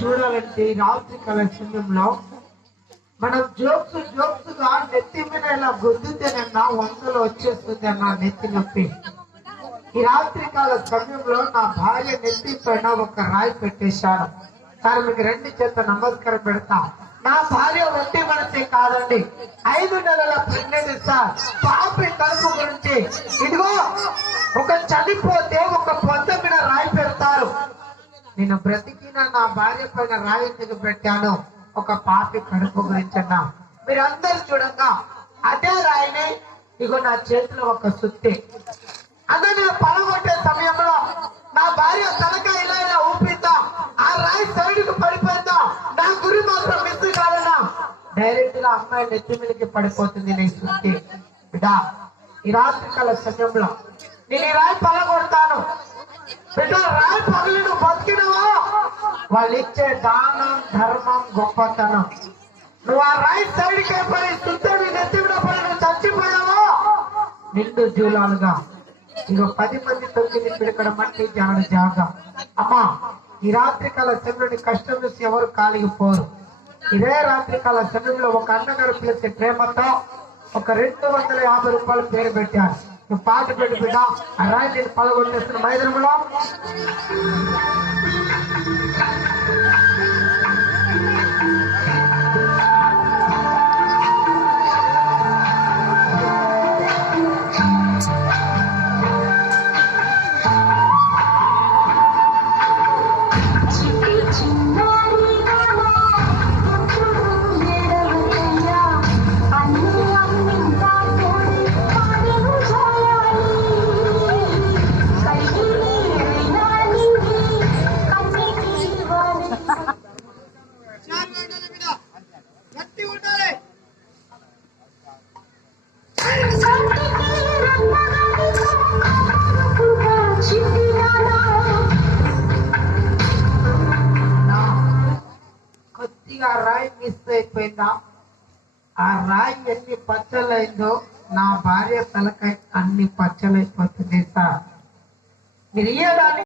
చూడాలంటే రాత్రి కాల సమయంలో మనం జోక్స్ జోక్స్గా నెత్తి మీద ఇలా గుద్దుతేనన్నా వందలు వచ్చేస్తుంది అన్న నెత్తి నొప్పి. ఈ రాత్రి కాల సమయంలో నా భార్య నెత్తి పైన ఒక రాయి పెట్టేశారు. సార్ మీకు రెండు చేత నమస్కారం పెడతా. నా భార్య ఒంటి మనసే కాదండి ఐదు నెలల పన్నెండు సార్. పాపి కడుపు గురించి. ఇదిగో ఒక చనిపోతే ఒక పొద్దు మీద రాయి పెడతారు. నేను బ్రతికిన నా భార్య పైన రాయి పెట్టాను. ఒక పాపి కడుపు గురించి అన్నా మీరందరూ చూడంగా అదే రాయిని ఇగో నా చేతిలో ఒక సుత్తి. అదే నేను పడగొట్టే సమయంలో నా భార్య తనక ఇలా ఇలా ఊపిద్దా? ఆ రాయి సైడ్కు పడిపోయిందా? నా గురి మాత్రం మిస్ కాదన్నా. డైరెక్ట్గా అమ్మాయి నెత్తి మీదకి పడిపోతుంది నీ సుత్తి. బిడ్డా ఈ రాత్రి కాల సమయంలో నేను ఈ రాయి పలగొడతాను బిడ్డ రాయి పగలి బతికినవా? వాళ్ళు ఇచ్చే దానం ధర్మం గొప్పతనం. నువ్వు ఆ రైట్ సైడ్కే పడి సుద్ధుడు నెత్తి పడి నువ్వు చచ్చిపోయావా? నిండు జూలాలుగా ఇక పది మంది తొమ్మిది పిడకడ మట్టి జాడ జాగా. అమ్మా ఈ రాత్రి కాల సమయంలో కష్టం చూసి ఎవరు కాలిగిపోరు ఇదే రాత్రి కాల ఒక అన్నగారు పిలిచే ప్రేమతో ఒక రెండు వందల యాభై రూపాయలు పేరు పెట్టారు. నువ్వు పాట పెట్టి బిడ్డ ఆ రాయి మైదానంలో. ఆ రాయి మిస్ అయిపోయిందా? ఆ రాయి ఎన్ని పచ్చలైందో నా భార్య తలకాయ అన్ని పచ్చలైపోతుంది సార్. మీరు ఇయ్యడానికి